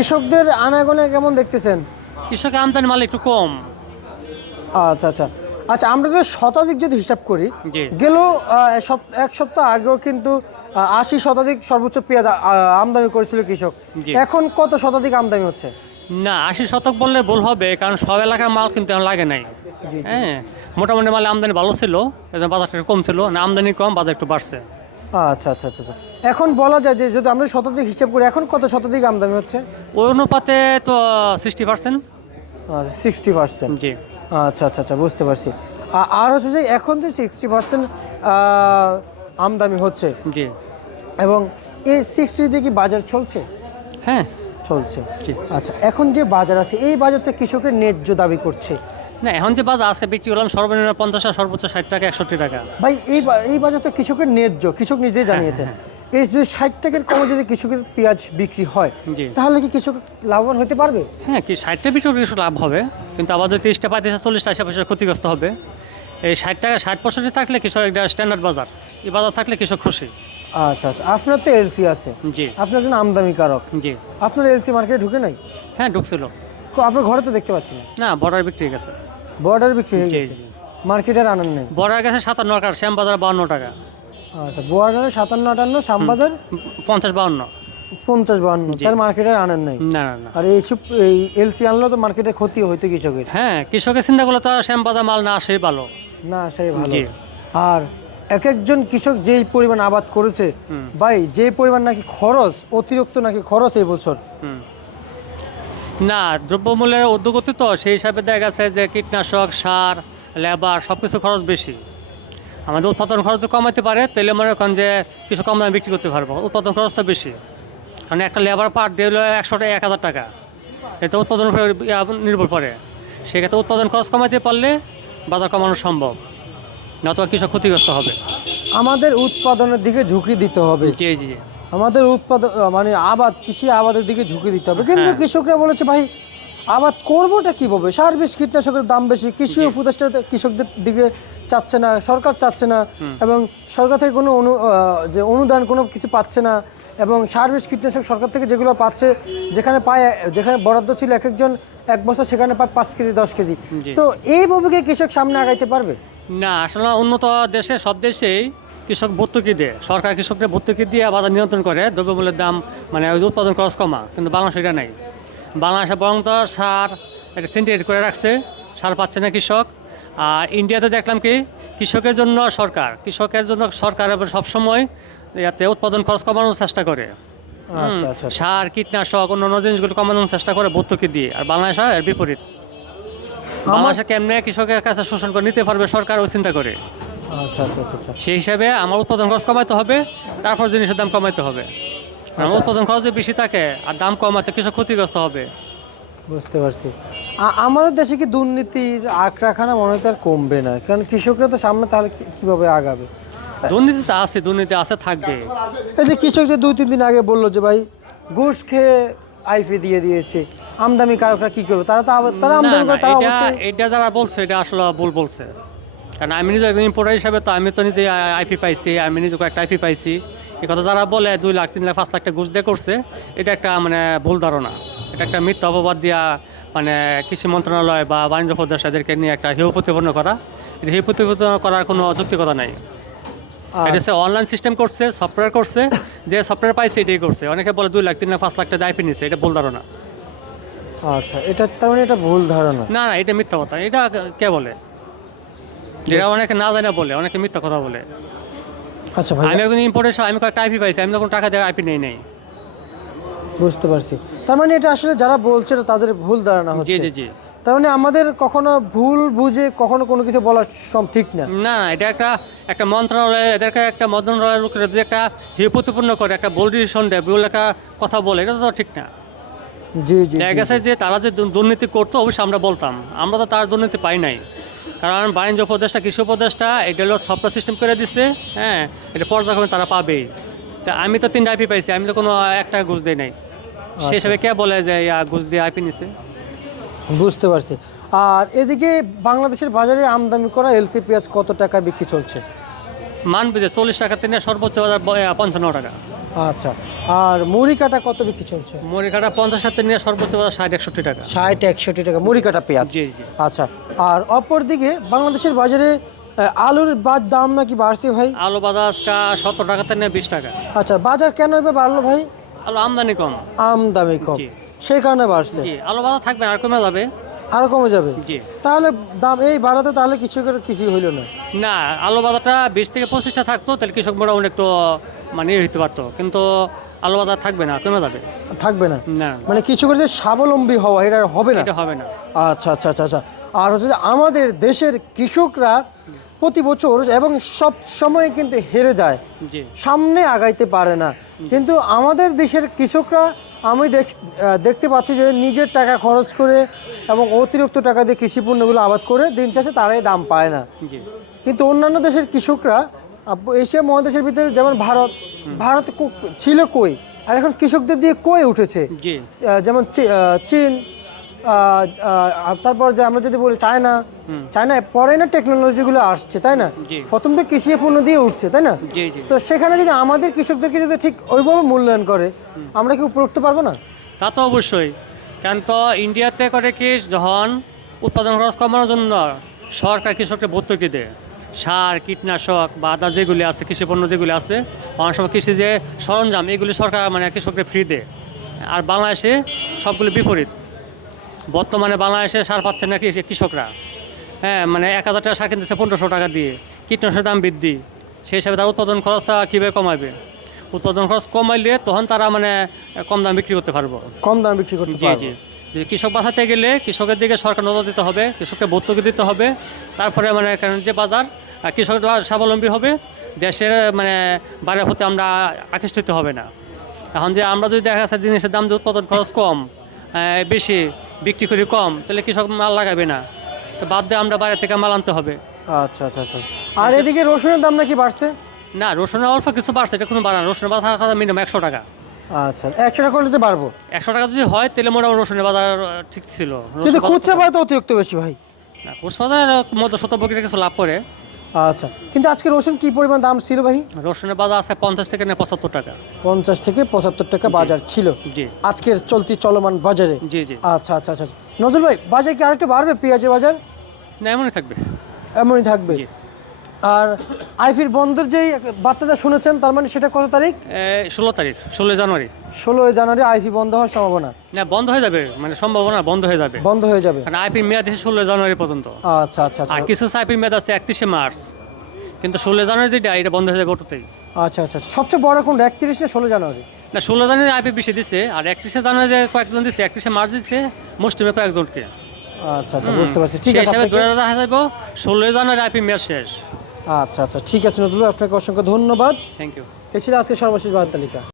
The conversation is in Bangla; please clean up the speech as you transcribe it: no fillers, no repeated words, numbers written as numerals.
কৃষকদের আনাগোনা কেমন দেখতেছেন? কৃষকের আমদানি মাল একটু কম। আচ্ছা আচ্ছা আচ্ছা, আমরা যদি শতাধিক যদি হিসাব করি, জি। গেল এক সপ্তাহ আগেও কিন্তু 80 শতাধিক সর্বোচ্চ পেঁয়াজ আমদানি করেছিল কৃষক। জি। এখন কত শতাধিক আমদানি হচ্ছে? না, 80 শতক বললে ভুল হবে, কারণ সব এলাকার মাল কিন্তু এখন লাগে নাই। জি জি। হ্যাঁ, মোটামুটি মালে আমদানি ভালো ছিল, বাজারটা একটু কম ছিল, না আমদানি কম, বাজার একটু বাড়ছে। আচ্ছা আচ্ছা আচ্ছা আচ্ছা। এখন বলা যায় যে যদি আমরা শতাধিক হিসাব করি, এখন কত শতাধিক আমদানি হচ্ছে? ওই অনুপাতে তো 60%। 60%। জি আচ্ছা আচ্ছা আচ্ছা, বুঝতে পারছি। আর হচ্ছে যে এখন যে 60% আমদানি হচ্ছে, জি। এবং এই 60 দিয়ে কি বাজার চলছে? হ্যাঁ। চলছে। জি। আচ্ছা, এখন যে বাজার আছে এই বাজারতে কৃষকের ন্যায্য দাবি করছে। না, এখন যে বাজার আছে বিক্রি করলাম সর্বনিম্ন 50 টাকা, সর্বোচ্চ 60 টাকা, 61 টাকা। ভাই এই বাজারতে কৃষকের ন্যায্য, কৃষক নিজেই জানিয়েছে। এই যদি 60 টাকার কমে যদি কৃষকের পেঁয়াজ বিক্রি হয়, জি। তাহলে কি কৃষক লাভবান হতে পারবে? হ্যাঁ, কি 60 টাকা বিক্রি করলে কিছু লাভ হবে, কিন্তু আবার যদি 30 টাকা 35 40 টাকা আশেপাশে ক্ষতিগ্রস্ত হবে। এই 60 টাকা 60% থাকলে কৃষক একটা স্ট্যান্ডার্ড বাজার, এই বাজার থাকলে কৃষক খুশি। আচ্ছা আচ্ছা, আপনার তো এলসি আছে, জি আপনি একজন আমদানিকারক, জি। আপনার এলসি মার্কেটে ঢুকে নাই? হ্যাঁ, ঢুকছিল। আপনার ঘরে তো দেখতে পাচ্ছি না। না, বর্ডার বিক্রি হয়ে গেছে। বর্ডার বিক্রি হয়ে জি গেছে, জি। মার্কেটের আনার নেই? বর্ডার গেছে 57 টাকা, শ্যামবাজার 52 টাকা। আচ্ছা, বর্ডারে 57-58, শ্যামবাজার 50-52। 50-52, জি। তার মার্কেটের আনার নেই। না না না। আর এইসব এই এলসি আনলেও তো মার্কেটে ক্ষতি হইতো কৃষকের। হ্যাঁ, কৃষকের চিন্তা করলে তো শ্যামবাজার মাল না আসেই ভালো। না, সেই ভালো। জি। আর এক একজন কৃষক যেই পরিমাণ আবাদ করেছে, ভাই যেই পরিমাণ নাকি খরচ, অতিরিক্ত নাকি খরচ এই বছর। না, দ্রব্যমূল্যের ঊর্ধ্বগতি তো সেই হিসাবে দেখা গেছে যে কীটনাশক, সার, লেবার সব কিছু খরচ বেশি। আমাদের উৎপাদন খরচ কমাতে পারে, তাহলে মনে করেন যে কিছু কম দামে বিক্রি করতে পারবো। উৎপাদন খরচটা বেশি, কারণ একটা লেবার পার দিয়ে হলো 100 টাকা 1000 টাকা, এটা উৎপাদনের উপরে নির্ভর করে। সেক্ষেত্রে উৎপাদন খরচ কমাতে পারলে বাজার কমানো সম্ভব, নতুবা কৃষক ক্ষতিগ্রস্ত হবে। আমাদের উৎপাদনের দিকে ঝুঁকি দিতে হবে। জি জি জি। আমাদের উৎপাদন মানে কৃষি আবাদের দিকে ঝুঁকি দিতে হবে। কিন্তু হ্যাঁ। কৃষকরা বলেছে, ভাই আবাদ করবোটা কীভাবে? সার বিষ কীটনাশকের দাম বেশি, কৃষি উপদেষ্টা কৃষকদের দিকে চাচ্ছে না, সরকার চাচ্ছে না, এবং সরকার থেকে কোনো যে অনুদান কোনো কিছু পাচ্ছে না, এবং সার বিষ কীটনাশক সরকার থেকে যেগুলো পাচ্ছে, যেখানে বরাদ্দ ছিল এক একজন এক বছর, সেখানে পায় 5 কেজি 10 কেজি। জি। তো এইভাবে কি কৃষক সামনে আগাইতে পারবে? না, আসলে উন্নত দেশে সব দেশেই কৃষক ভর্তুকি দেয়, সরকার কৃষকদের ভর্তুকি দিয়ে বাজার নিয়ন্ত্রণ করে, দ্রব্যমূল্যের দাম মানে ওই উৎপাদন খরচ কমা, কিন্তু বাংলাদেশ এটা নাই। বাংলাদেশে বরং তো সার এটা সিন্ডিকেট করে রাখছে, সার পাচ্ছে না কৃষক। আর ইন্ডিয়াতে দেখলাম কি কৃষকের জন্য সরকার এবার সবসময় ইয়াতে উৎপাদন খরচ কমানোর চেষ্টা করে। আচ্ছা আচ্ছা। সার, কীটনাশক, অন্যান্য জিনিসগুলো কমানোর চেষ্টা করে ভর্তুকি দিয়ে। আর বাংলাদেশ এর বিপরীত, বাংলাদেশে কেমনে কৃষকের কাছে শোষণ করে নিতে পারবে সরকার ওই চিন্তা করে। আচ্ছা আচ্ছা আচ্ছা আচ্ছা। সেই হিসাবে আমার উৎপাদন খরচ কমাইতে হবে, তারপর জিনিসের দাম কমাইতে হবে। আমার উৎপাদন খরচ যদি বেশি থাকে আর দাম কমাতে কৃষক ক্ষতিগ্রস্ত হবে। বুঝতে পারছি। আমাদের দেশে কি দুর্নীতির আঁকড়াখানা মনে হয় তার কমবে না? কারণ কৃষকরা তো সামনে, তাহলে কিভাবে আগাবে? দুর্নীতি আছে, থাকবে। এই যে কৃষক যে 2-3 দিন আগে বললো যে ভাই ঘুষ খেয়ে আইপি দিয়ে দিয়েছে, আমদানিকারকরা কি করবে? তারা আমদানি করে, তারা অবশ্যই। এটা যারা বলছে এটা আসলে ভুল বলছে, কারণ আমি নিজে একজন ইম্পোর্টার হিসাবে তো আমি তো নিজে আইপি পাইছি, আমি নিজে একটা আইপি পাইছি। এই কথা যারা বলে 2 লাখ 3 লাখ 5 লাখ টাকা ঘুষ দিয়ে করছে, এটা একটা মানে ভুল ধারণা। এটা একটা মিথ্যা অপবাদ দিয়া মানে কৃষি মন্ত্রণালয় বা বাণিজ্য প্রদেশ এদেরকে নিয়ে একটা হেয় প্রতিপন্ন করা। এটা হেয় প্রতিপন্ন করার কোনো যৌক্তিকতা নাই। এটা হচ্ছে অনলাইন সিস্টেম করছে, সফটওয়্যার করছে, যে সফটওয়্যার পাইছে এটাই করছে। অনেকে বলে 2 লাখ 3 লাখ 5 লাখ টাকা আইপি নিছে, এটা ভুল ধারণা। আচ্ছা, এটা তার মানে এটা ভুল ধারণা। না না, এটা মিথ্যা কথা। এটা কে বলে? যেটা অনেকে না জানে বলে, অনেকে মিথ্যা কথা বলে। আচ্ছা ভাই, আমি একজন ইম্পোর্টের, আমি কয়েকটা আইপি পাইছি, আমি তো কোনো টাকা দিয়ে আইপি নেই। বুঝতে পারছি। তার মানে এটা আসলে যারা বলছে এটা তাদের ভুল ধারণা জি হচ্ছে। জি জি। তার মানে আমাদের কখনো ভুল বুঝে কখনো কোনো কিছু বলা ঠিক না। না, এটা একটা মন্ত্রণালয়, এদেরকে একটা মন্ত্রণালয়ের লোকের যদি একটা হেয় প্রতিপন্ন করে, একটা বোল্ড ডিসিশন দেয়, ভুল একটা কথা বলে, এটা তো ঠিক না। জি জি। দেখা গেছে যে তারা যে দুর্নীতি করতো, অবশ্যই আমরা বলতাম, আমরা তো তার দুর্নীতি পাই নাই। কারণ বাণিজ্য উপদেষ্টা, কৃষি উপদেষ্টা এটা হলো সফটওয়্যার সিস্টেম করে দিচ্ছে। হ্যাঁ, এটা পর্যায়ক্রমে তারা পাবেই। তা আমি তো 3টা আইপি পাইছি, আমি তো কোনো একটা ঘুষ দিই নাই। সে হিসাবে কে বলে যে ঘুষ দিয়ে আইপি নিছে? বুঝতে পারছি। আর এদিকে বাংলাদেশের বাজারে আমদানি করা এলসি পেঁয়াজ কত টাকা বিক্রি চলছে? মানবে যে 40 টাকা থেকে সর্বোচ্চ বাজার 55 টাকা। আচ্ছা, আর মুড়ি কাটা কত বিক্রি চলছে? মুড়ি কাটা 50 হাতে নিয়ে সর্বোচ্চ 60-61 টাকা। 60-61 টাকা মুড়ি কাটা পেঁয়াজ। জি জি। আচ্ছা, আর অপরদিকে বাংলাদেশের বাজারে আলুর দাম নাকি বাড়ছে ভাই? আলু বাজার আজকে 70 টাকাতে নিয়ে 20 টাকা। আচ্ছা, বাজার কেন এবার বাড়লো ভাই? আলু আমদানি কম। আমদানি কম, জি। সেই কারণে বাড়ছে। জি, আলু বাজার থাকবে না, আর কমে যাবে। আরো কমে যাবে? জি। তাহলে দাম এই বাড়াতে তাহলে কৃষকের কিছু হইল না? না, আলু বাজারটা 20 থেকে 25টা থাকতো তাহলে কৃষক মোটামুটি একটু মানে হইতে পারতো, কিন্তু আলু বাজার থাকবে না, কমে যাবে। থাকবে না, না, মানে কৃষকের যে স্বাবলম্বী হওয়া এটা হবে না? এটা হবে না। আচ্ছা আচ্ছা আচ্ছা আচ্ছা। আর হচ্ছে যে আমাদের দেশের কৃষকরা প্রতি বছর এবং সব সময় কিন্তু হেরে যায়, জি সামনে আগাইতে পারে না। কিন্তু আমাদের দেশের কৃষকরা আমি দেখতে পাচ্ছি যে নিজের টাকা খরচ করে এবং অতিরিক্ত টাকা দিয়ে কৃষি পণ্যগুলো আবাদ করে দিন শেষে তারাই দাম পায় না। জি কিন্তু অন্যান্য দেশের কৃষকরা এশিয়া মহাদেশের ভিতরে যেমন ভারত ছিল কই, আর এখন কৃষকদের দিয়ে কই উঠেছে। জি যেমন চীন, তারপর যে আমরা যদি বলি চায়নায় পরে না টেকনোলজিগুলো আসছে, তাই না? জি। প্রথম তো কৃষি পণ্য দিয়ে উঠছে, তাই না? জি জি। তো সেখানে যদি আমাদের কৃষকদেরকে যদি ঠিক ওইভাবে মূল্যায়ন করে, আমরা কি উপরে উঠতে পারবো না? তা তো অবশ্যই। কারণ তো ইন্ডিয়াতে করে কি, যখন উৎপাদন খরচ কমানোর জন্য সরকার কৃষককে ভর্তুকি দেয়, সার কীটনাশক বা আদা যেগুলি আছে, কৃষি পণ্য যেগুলি আছে, অনেক সময় কৃষি যে সরঞ্জাম এগুলি সরকার মানে কৃষককে ফ্রি দেয়। আর বাংলাদেশে সবগুলো বিপরীত। বর্তমানে বাংলাদেশে সার পাচ্ছে না কৃষকরা। হ্যাঁ, মানে 1000 টাকা সার কিনতেছে 1500 টাকা দিয়ে, কীটনাশকের দাম বৃদ্ধি, সেই হিসাবে তার উৎপাদন খরচটা কীভাবে কমাবে? উৎপাদন খরচ কমাইলে তখন তারা মানে কম দাম বিক্রি করতে পারবো। কম দাম বিক্রি করতে জি পারবো। জি। যে কৃষক বাঁচাতে গেলে কৃষকের দিকে সরকার নজর দিতে হবে, কৃষককে ভর্তুকি দিতে হবে, তারপরে মানে কারণ যে বাজার কৃষক স্বাবলম্বী হবে, দেশের মানে বাইরের প্রতি আমরা আকৃষ্ট হবে না। এখন যে আমরা যদি দেখা যাচ্ছে জিনিসের দাম, যে উৎপাদন খরচ কম, বেশি বিক্রি করি কম, তাহলে কৃষক মাল লাগাবে না, তো বাদ দিয়ে আমরা বাইরে থেকে মাল আনতে হবে। আচ্ছা আচ্ছা আচ্ছা। আর এদিকে রসুনের দাম নাকি বাড়ছে? না, রসুনের অল্প কিছু বাড়ছে, এটা কোনো বাড়া না। রসুনের বাজার মিনিমাম 100 টাকা। আচ্ছা, 100 টাকা করলে যে বাড়বো? 100 টাকা যদি হয় তাহলে মোটামুটি রসুনের বাজার ঠিক ছিল। কিন্তু খুচরা বাজার তো অতিরিক্ত বেশি ভাই। না, খুচরা বাজার মধ্যে শতভোগীরা কিছু লাভ করে। আচ্ছা, কিন্তু আজকে রসুন কি পরিমাণ দাম ছিল ভাই? রসুনের বাজার আছে 50 থেকে 75 টাকা। 50 থেকে 75 টাকা বাজার ছিল জি আজকের চলমান বাজারে। জি জি। আচ্ছা আচ্ছা আচ্ছা। নজরুল ভাই, বাজার কি আরেকটু বাড়বে? পেঁয়াজের বাজার না, এমনই থাকবে। এমনই থাকবে? জি। আর আইফির বন্ধের যেই বার্তাটা শুনেছেন, তার মানে সেটা কত তারিখ? 16 তারিখ, 16 জানুয়ারি। 16 জানুয়ারি আইফি বন্ধ হওয়ার সম্ভাবনা? না, বন্ধ হয়ে যাবে, মানে সম্ভাবনা বন্ধ হয়ে যাবে। বন্ধ হয়ে যাবে? কারণ আইপির মেয়াদ আছে 16 জানুয়ারি পর্যন্ত। আচ্ছা আচ্ছা আচ্ছা আর কিছু আইপির মেয়াদ আছে 31শে মার্চ, কিন্তু 16 জানুয়ারি যেটা, এটা বন্ধ হয়ে যাবে ওটাতেই। আচ্ছা আচ্ছা। সবচেয়ে বড় কোনটা, 31 না 16 জানুয়ারি? না, 16 জানুয়ারি আইপি বেশি দিচ্ছে, আর 31শে জানুয়ারি যে কয়েকজন দিচ্ছে, 31শে মার্চ দিচ্ছে মুসলিমে কয়েকজনকে। আচ্ছা আচ্ছা, বুঝতে পারছি। ঠিক সেই আছে, হিসাবে আপনাকে- ধরে রাখা যাবে 16 জানুয়ারি আইপি মেয়াদ শেষ। আচ্ছা আচ্ছা, ঠিক আছে নজরুল ভাই, আপনাকে অসংখ্য ধন্যবাদ। Thank you. এ ছিল আজকে সর্বশেষ বাজার তালিকা।